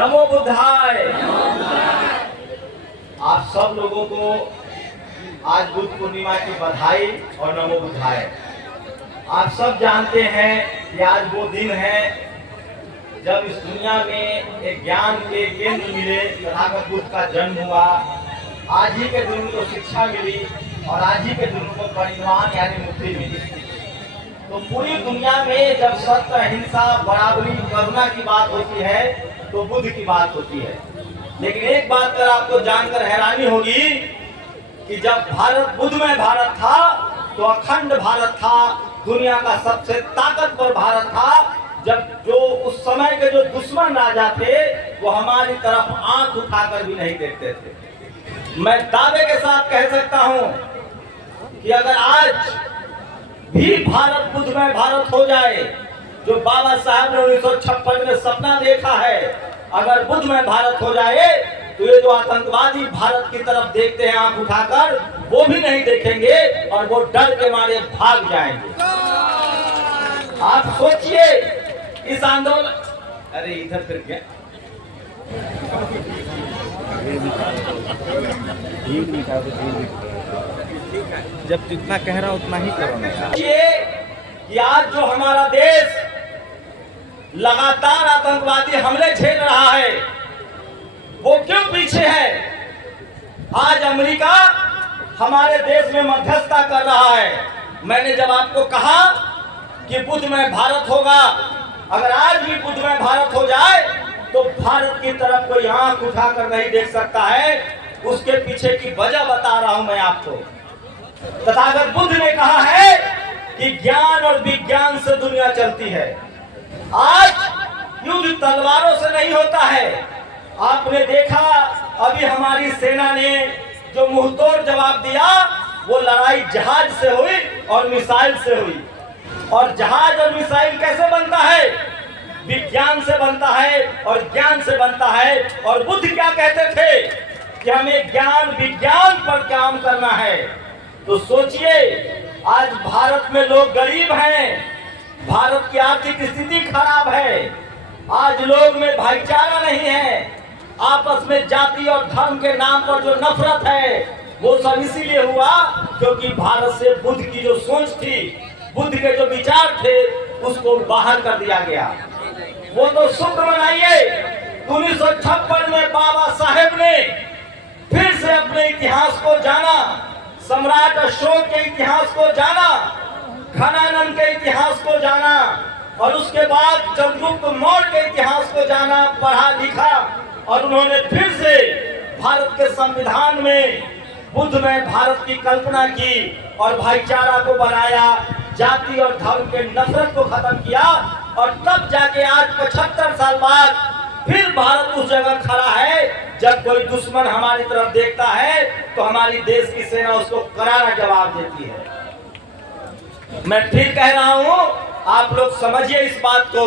नमो बुद्धाय। आप सब लोगों को आज बुद्ध पूर्णिमा की बधाई और नमो बुद्धाय। आप सब जानते हैं कि आज वो दिन है जब इस दुनिया में एक ज्ञान के केंद्र मिले, तथागत बुद्ध का जन्म हुआ। आज ही के दिन को शिक्षा मिली और आज ही के दिन को परिनिर्वाण यानी मुक्ति मिली। तो पूरी दुनिया में जब सत्य, अहिंसा, बराबरी, करुणा की बात होती है तो बुद्ध की बात होती है। लेकिन एक बात कर आपको जानकर हैरानी होगी कि जब भारत बुद्धमय भारत था तो अखंड भारत था, दुनिया का सबसे ताकतवर भारत था। जब जो उस समय के जो दुश्मन राजा थे वो हमारी तरफ आंख उठाकर भी नहीं देखते थे। मैं दावे के साथ कह सकता हूं कि अगर आज भी भारत बुद्धमय भारत हो जाए, जो बाबा साहब ने 1956 में सपना देखा है, अगर बुद्धमय भारत हो जाए तो ये जो आतंकवादी भारत की तरफ देखते हैं आंख उठाकर, वो भी नहीं देखेंगे और वो डर के मारे भाग जाएंगे। आप सोचिए इस आंदोलन, अरे इधर फिर क्या, जब जितना कह रहा उतना ही करो ना। कि आज जो हमारा देश लगातार आतंकवादी हमले झेल रहा है, वो क्यों पीछे है? आज अमेरिका हमारे देश में मध्यस्थता कर रहा है। मैंने जब आपको कहा कि बुद्धमय भारत होगा, अगर आज भी बुद्धमय भारत हो जाए तो भारत की तरफ कोई आंख उठाकर नहीं देख सकता है। उसके पीछे की वजह बता रहा हूं मैं आपको। तथागत बुद्ध ने कहा है कि ज्ञान और विज्ञान से दुनिया चलती है। आज युद्ध तलवारों से नहीं होता है। आपने देखा अभी हमारी सेना ने जो मुंहतोड़ जवाब दिया वो लड़ाई जहाज से हुई और मिसाइल से हुई। और जहाज और मिसाइल कैसे बनता है? विज्ञान से बनता है और ज्ञान से बनता है। और बुद्ध क्या कहते थे कि हमें ज्ञान विज्ञान पर काम करना है। तो सोचिए आज भारत में लोग गरीब हैं, भारत की आर्थिक स्थिति खराब है, आज लोग में भाईचारा नहीं है, आपस में जाति और धर्म के नाम पर जो नफरत है वो सब इसीलिए हुआ क्योंकि भारत से बुद्ध की जो सोच थी, बुद्ध के जो विचार थे, उसको बाहर कर दिया गया। वो तो शुक्र मनाइए 1956 में बाबा साहेब ने फिर से अपने इतिहास को जाना, सम्राट अशोक के इतिहास को जाना, घनानंद के इतिहास को जाना और उसके बाद चंद्रगुप्त मौर्य के इतिहास को जाना, पढ़ा लिखा और उन्होंने फिर से भारत के संविधान में बुद्धमय भारत की कल्पना की और भाईचारा को बनाया, जाति और धर्म के नफरत को खत्म किया। और तब जाके आज 75 साल बाद फिर भारत उस जगह खड़ा है जब कोई दुश्मन हमारी तरफ देखता है तो हमारी देश की सेना उसको करारा जवाब देती है। मैं फिर कह रहा हूं, आप लोग समझिए इस बात को।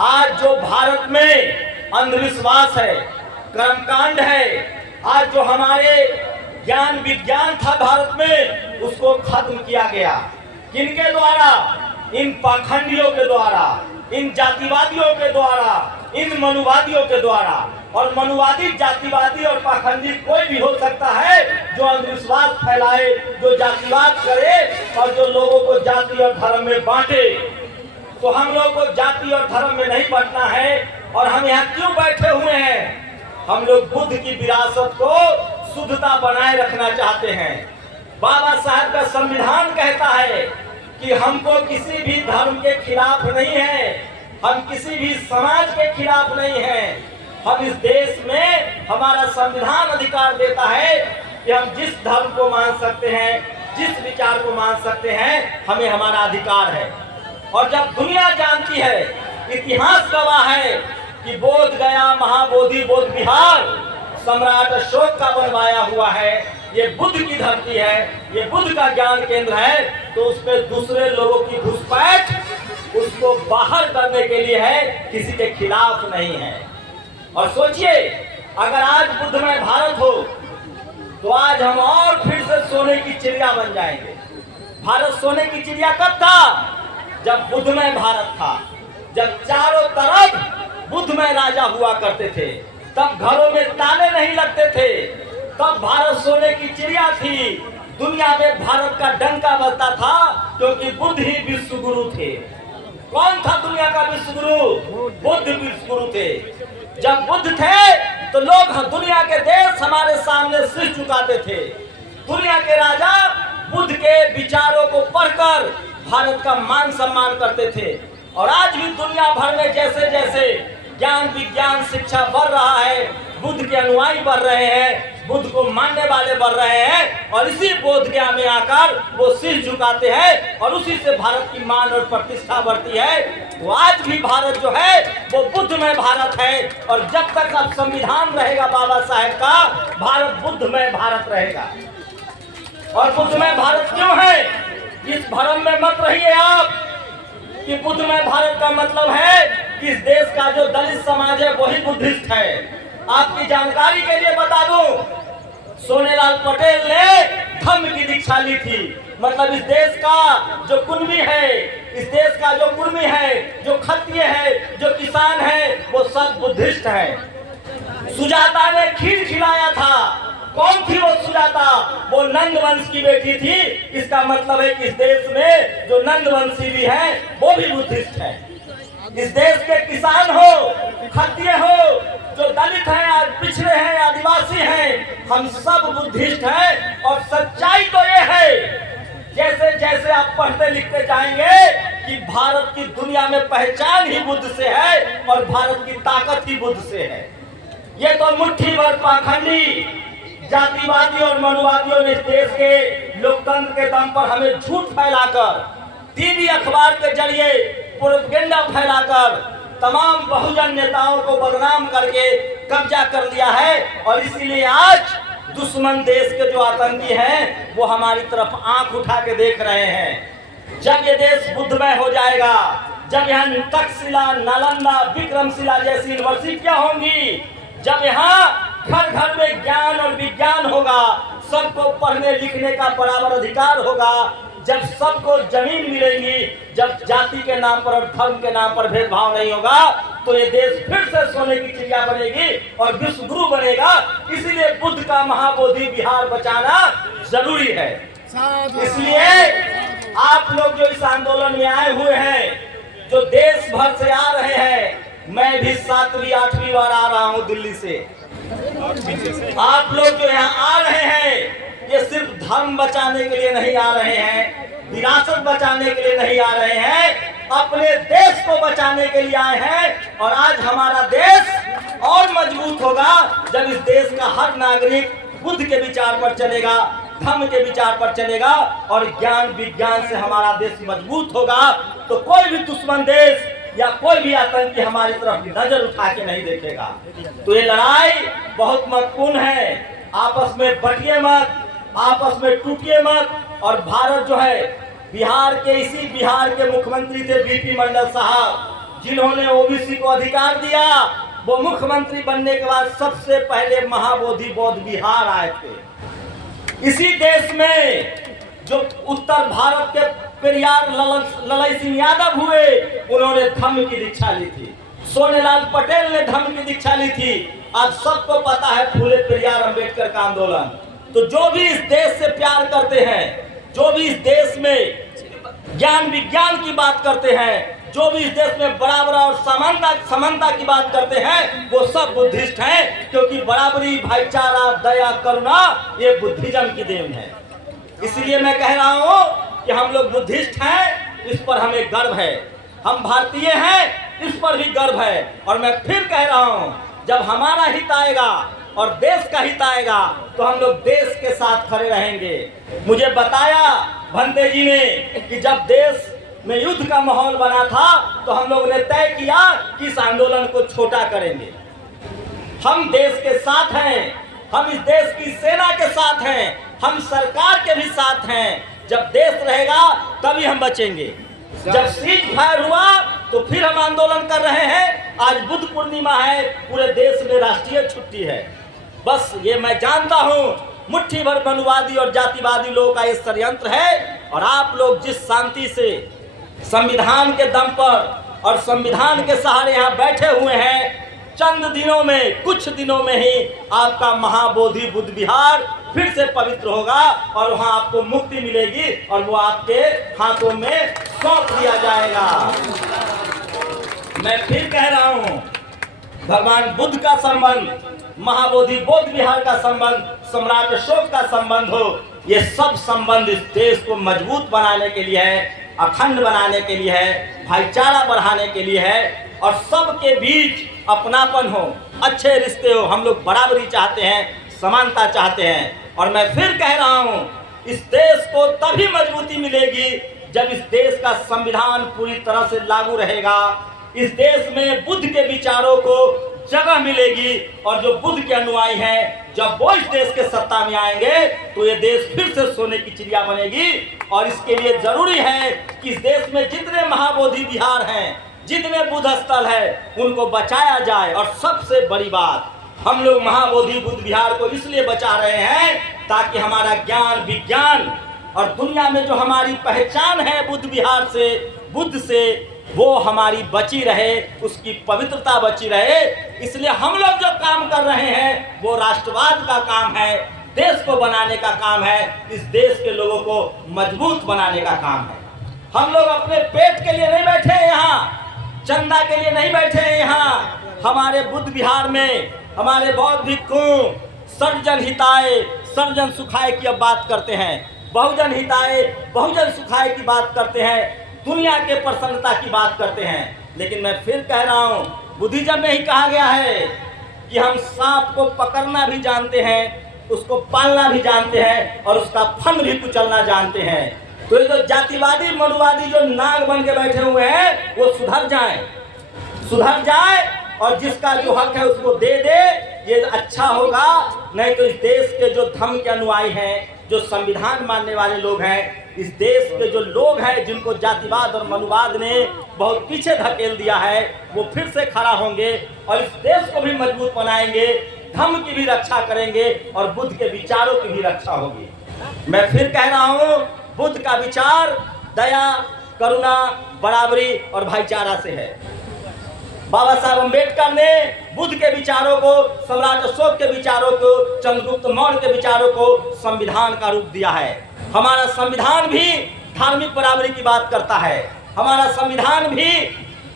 आज जो भारत में अंधविश्वास है, कर्मकांड है, आज जो हमारे ज्ञान विज्ञान था भारत में, उसको खत्म किया गया। किनके द्वारा? इन पाखंडियों के द्वारा, इन जातिवादियों के द्वारा, इन मनुवादियों के द्वारा। और मनुवादी, जातिवादी और पाखंडी कोई भी हो सकता है जो अंधविश्वास फैलाए, जो जातिवाद करे और जो लोगों को जाति और धर्म में बांटे। तो हम लोग को जाति और धर्म में नहीं बांटना है। और हम यहाँ क्यों बैठे हुए हैं? हम लोग बुद्ध की विरासत को शुद्धता बनाए रखना चाहते हैं। बाबा साहब का संविधान कहता है कि हमको किसी भी धर्म के खिलाफ नहीं है, हम किसी भी समाज के खिलाफ नहीं हैं। हम इस देश में, हमारा संविधान अधिकार देता है कि हम जिस धर्म को मान सकते हैं, जिस विचार को मान सकते हैं, हमें हमारा अधिकार है। और जब दुनिया जानती है, इतिहास गवाह है कि बोध गया, महाबोधि, बोध विहार सम्राट अशोक का बनवाया हुआ है, ये बुद्ध की धरती है, ये बुद्ध का ज्ञान केंद्र है, तो उसमें दूसरे लोगों की घुसपैठ उसको बाहर करने के लिए है, किसी के खिलाफ नहीं है। और सोचिए अगर आज बुद्धमय भारत हो तो आज हम और फिर से सोने की चिड़िया बन जाएंगे। भारत सोने की चिड़िया कब था? जब बुद्धमय भारत था, जब चारों तरफ बुद्धमय राजा हुआ करते थे, तब घरों में ताले नहीं लगते थे, तब भारत सोने की चिड़िया थी। दुनिया में भारत का डंका बजता था क्योंकि बुद्ध ही विश्व गुरु थे। कौन था दुनिया का विश्व गुरु? बुद्ध विश्व गुरु थे। जब बुद्ध थे तो लोग दुनिया के देश हमारे सामने सिर झुकाते थे। दुनिया के राजा बुद्ध के विचारों को पढ़कर भारत का मान सम्मान करते थे। और आज भी दुनिया भर में जैसे जैसे ज्ञान विज्ञान शिक्षा बढ़ रहा है, बुद्ध के अनुयायी बढ़ रहे हैं, बुद्ध को मानने वाले बढ़ रहे हैं, और इसी बोध ज्ञान में आकर वो सिर झुकाते हैं और उसी से भारत की मान और प्रतिष्ठा बढ़ती है। तो आज भी भारत जो है वो बुद्धमय भारत है, और जब तक अब संविधान रहेगा बाबा साहेब का, भारत बुद्धमय भारत रहेगा। और बुद्धमय भारत क्यों है? इस भ्रम में मत रहिए आप कि बुद्धमय भारत का मतलब है कि इस देश का जो दलित समाज है वही बुद्धिस्ट है। आपकी जानकारी के लिए बता दूं, सोनेलाल पटेल ने धम्म की दीक्षा ली थी। मतलब इस देश का जो कुर्मी है, इस देश का जो कुर्मी है, जो क्षत्रिय है, जो किसान है, वो सब बुद्धिस्ट है। सुजाता ने खीर खिलाया था। कौन थी वो सुजाता? वो नंद वंश की बेटी थी। इसका मतलब है कि इस देश में जो नंद वंशी भी है वो भी बुद्धिस्ट है। इस देश के किसान हो, क्षत्रिय हो, जो दलित हैं, आज पिछड़े हैं, आदिवासी हैं, हम सब बुद्धिस्ट हैं। और सच्चाई तो ये है, जैसे जैसे आप पढ़ते लिखते जाएंगे कि भारत की दुनिया में पहचान ही बुद्ध से है और भारत की ताकत ही बुद्ध से है। ये तो मुट्ठी भर पाखंडी जातिवादी और मनुवादियों ने इस देश के लोकतंत्र के दम पर हमें झूठ फैलाकर, टीवी अखबार के जरिए प्रोपेगेंडा फैलाकर तमाम बहुजन नेताओं को बदनाम करके कब्जा कर लिया है। और इसीलिए आज दुश्मन देश के जो आतंकी हैं वो हमारी तरफ आंख उठा के देख रहे हैं। जब ये देश बुद्धमय हो जाएगा, जब यहाँ तक्षशिला, नालंदा, विक्रमशिला जैसी यूनिवर्सिटियां होंगी, जब यहाँ घर घर में ज्ञान और विज्ञान होगा, सबको पढ़ने लिखने का बराबर अधिकार होगा, जब सबको जमीन मिलेगी, जब जाति के नाम पर और धर्म के नाम पर भेदभाव नहीं होगा, तो ये देश फिर से सोने की चिड़िया बनेगी और विश्व गुरु बनेगा। इसीलिए बुद्ध का महाबोधि बिहार बचाना जरूरी है। इसलिए आप लोग जो इस आंदोलन में आए हुए हैं, जो देश भर से आ रहे हैं, मैं भी 7वीं 8वीं बार आ रहा हूँ दिल्ली से। आप लोग जो यहाँ आ रहे हैं, ये सिर्फ धर्म बचाने के लिए नहीं आ रहे हैं, विरासत बचाने के लिए नहीं आ रहे हैं, अपने देश को बचाने के लिए आए हैं। और आज हमारा देश और मजबूत होगा जब इस देश का हर नागरिक बुद्ध के विचार पर चलेगा, धर्म के विचार पर चलेगा, और ज्ञान विज्ञान से हमारा देश मजबूत होगा। तो कोई भी दुश्मन देश या कोई भी आतंकी हमारी तरफ नजर उठा के नहीं देखेगा। तो ये लड़ाई बहुत महत्वपूर्ण है। आपस में बटिए मत, आपस में टूटिए मत। और भारत जो है, बिहार के मुख्यमंत्री थे बीपी मंडल साहब, जिन्होंने ओबीसी को अधिकार दिया। वो मुख्यमंत्री बनने के बाद सबसे पहले महाबोधि बौद्ध बिहार आए थे। इसी देश में जो उत्तर भारत के पेरियार ललई सिंह यादव हुए, उन्होंने धम्म की दीक्षा ली थी। सोनेलाल पटेल ने धम्म की दीक्षा ली थी। आज सबको पता है फूले पेरियार अंबेडकर का आंदोलन। तो जो भी इस देश से प्यार करते हैं, जो भी इस देश में ज्ञान विज्ञान की बात करते हैं, जो भी इस देश में बराबर और समानता की बात करते हैं, वो सब बुद्धिस्ट हैं। क्योंकि बराबरी, भाईचारा, दया, करुणा ये बुद्धिज्म की देन है। इसलिए मैं कह रहा हूँ कि हम लोग बुद्धिस्ट हैं, इस पर हमें गर्व है। हम भारतीय हैं, इस पर भी गर्व है। और मैं फिर कह रहा हूँ, जब हमारा हित आएगा और देश का हित आएगा तो हम लोग देश के साथ खड़े रहेंगे। मुझे बताया भंते जी ने कि जब देश में युद्ध का माहौल बना था तो हम लोग ने तय किया कि इस आंदोलन को छोटा करेंगे। हम देश के साथ हैं, हम इस देश की सेना के साथ हैं, हम सरकार के भी साथ हैं। जब देश रहेगा तभी हम बचेंगे। जब सीज फायर हुआ तो फिर हम आंदोलन कर रहे हैं। आज बुद्ध पूर्णिमा है, पूरे देश में राष्ट्रीय छुट्टी है। बस ये मैं जानता हूँ, मुट्ठी भर मनुवादी और जातिवादी लोगों का ये षड्यंत्र है। और आप लोग जिस शांति से संविधान के दम पर और संविधान के सहारे यहाँ बैठे हुए हैं, चंद दिनों में, कुछ दिनों में ही आपका महाबोधि बुद्ध विहार फिर से पवित्र होगा और वहां आपको मुक्ति मिलेगी और वो आपके हाथों में सौंप दिया जाएगा। मैं फिर कह रहा हूं, भगवान बुद्ध का संबंध, महाबोधि बौद्ध विहार का संबंध, सम्राट अशोक का संबंध हो, ये सब संबंध इस देश को मजबूत बनाने के लिए है, अखंड बनाने के लिए है, भाईचारा बढ़ाने के लिए है और सबके बीच अपनापन हो, अच्छे रिश्ते हो। हम लोग बराबरी चाहते हैं, समानता चाहते हैं। और मैं फिर कह रहा हूं, इस देश को तभी मजबूती मिलेगी जब इस देश का संविधान पूरी तरह से लागू रहेगा, इस देश में बुद्ध के विचारों को जगह मिलेगी और जो बुद्ध के अनुयायी हैं, जब वो इस देश के सत्ता में आएंगे तो ये देश फिर से सोने की चिड़िया बनेगी। और इसके लिए जरूरी है कि इस देश में जितने महाबोधि विहार हैं, जितने बुद्ध स्थल है, उनको बचाया जाए। और सबसे बड़ी बात, हम लोग महाबोधि बुद्ध विहार को इसलिए बचा रहे हैं ताकि हमारा ज्ञान, विज्ञान और दुनिया में जो हमारी पहचान है बुद्ध विहार से, बुद्ध से, वो हमारी बची रहे, उसकी पवित्रता बची रहे। इसलिए हम लोग जो काम कर रहे हैं वो राष्ट्रवाद का काम है, देश को बनाने का काम है, इस देश के लोगों को मजबूत बनाने का काम है। हम लोग अपने पेट के लिए नहीं बैठे हैं यहाँ, चंदा के लिए नहीं बैठे हैं यहाँ। हमारे बुद्ध विहार में हमारे बौद्ध भिक्षु सर्वजन हिताय सर्वजन सुखाय की अब बात करते हैं, बहुजन हिताय बहुजन सुखाय की बात करते हैं, दुनिया के प्रसन्नता की बात करते हैं। लेकिन मैं फिर कह रहा हूँ, बुद्धिज्म में ही कहा गया है कि हम सांप को पकड़ना भी जानते हैं, उसको पालना भी जानते हैं और उसका फन भी कुचलना जानते हैं। तो ये जो जातिवादी, मनुवादी जो नाग बन के बैठे हुए हैं, वो सुधर जाए और जिसका जो हक है उसको दे दे, ये अच्छा होगा। नहीं तो इस देश के जो धर्म के अनुयायी हैं, जो संविधान मानने वाले लोग हैं, इस देश के जो लोग हैं जिनको जातिवाद और मनुवाद ने बहुत पीछे धकेल दिया है, वो फिर से खड़ा होंगे और इस देश को भी मजबूत बनाएंगे, धर्म की भी रक्षा करेंगे और बुद्ध के विचारों की भी रक्षा होगी। मैं फिर कह रहा हूँ, बुद्ध का विचार दया, करुणा, बराबरी और भाईचारा से है। बाबा साहब अम्बेडकर ने बुद्ध के विचारों को, सम्राट अशोक के विचारों को, चंद्रगुप्त मौर्य के विचारों को संविधान का रूप दिया है। हमारा संविधान भी धार्मिक बराबरी की बात करता है, हमारा संविधान भी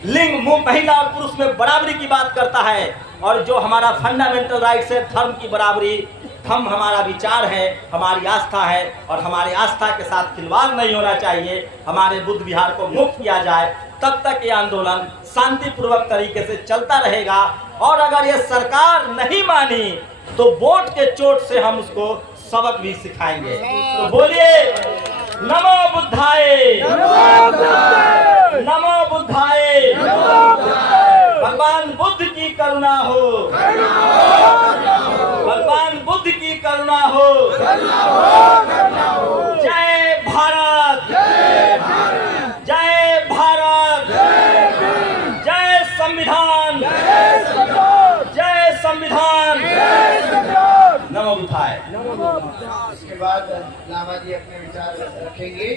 लिंग, महिला और पुरुष में बराबरी की बात करता है। और जो हमारा फंडामेंटल राइट्स है, धर्म की बराबरी, हम, हमारा विचार है, हमारी आस्था है और हमारी आस्था के साथ खिलवाड़ नहीं होना चाहिए। हमारे बुद्ध विहार को मुक्त किया जाए, तब तक ये आंदोलन शांतिपूर्वक तरीके से चलता रहेगा। और अगर ये सरकार नहीं मानी तो वोट के चोट से हम उसको सबक भी सिखाएंगे। तो बोलिए नमो बुद्धाय, नमो बुद्धाय। भगवान बुद्ध की करुणा हो, भगवान बुद्ध की करुणा हो। जय भारत, जय भारत, जय संविधान, जय संविधान। नमो बुद्धाय। उसके बाद लामा जी अपने विचार रखेंगे।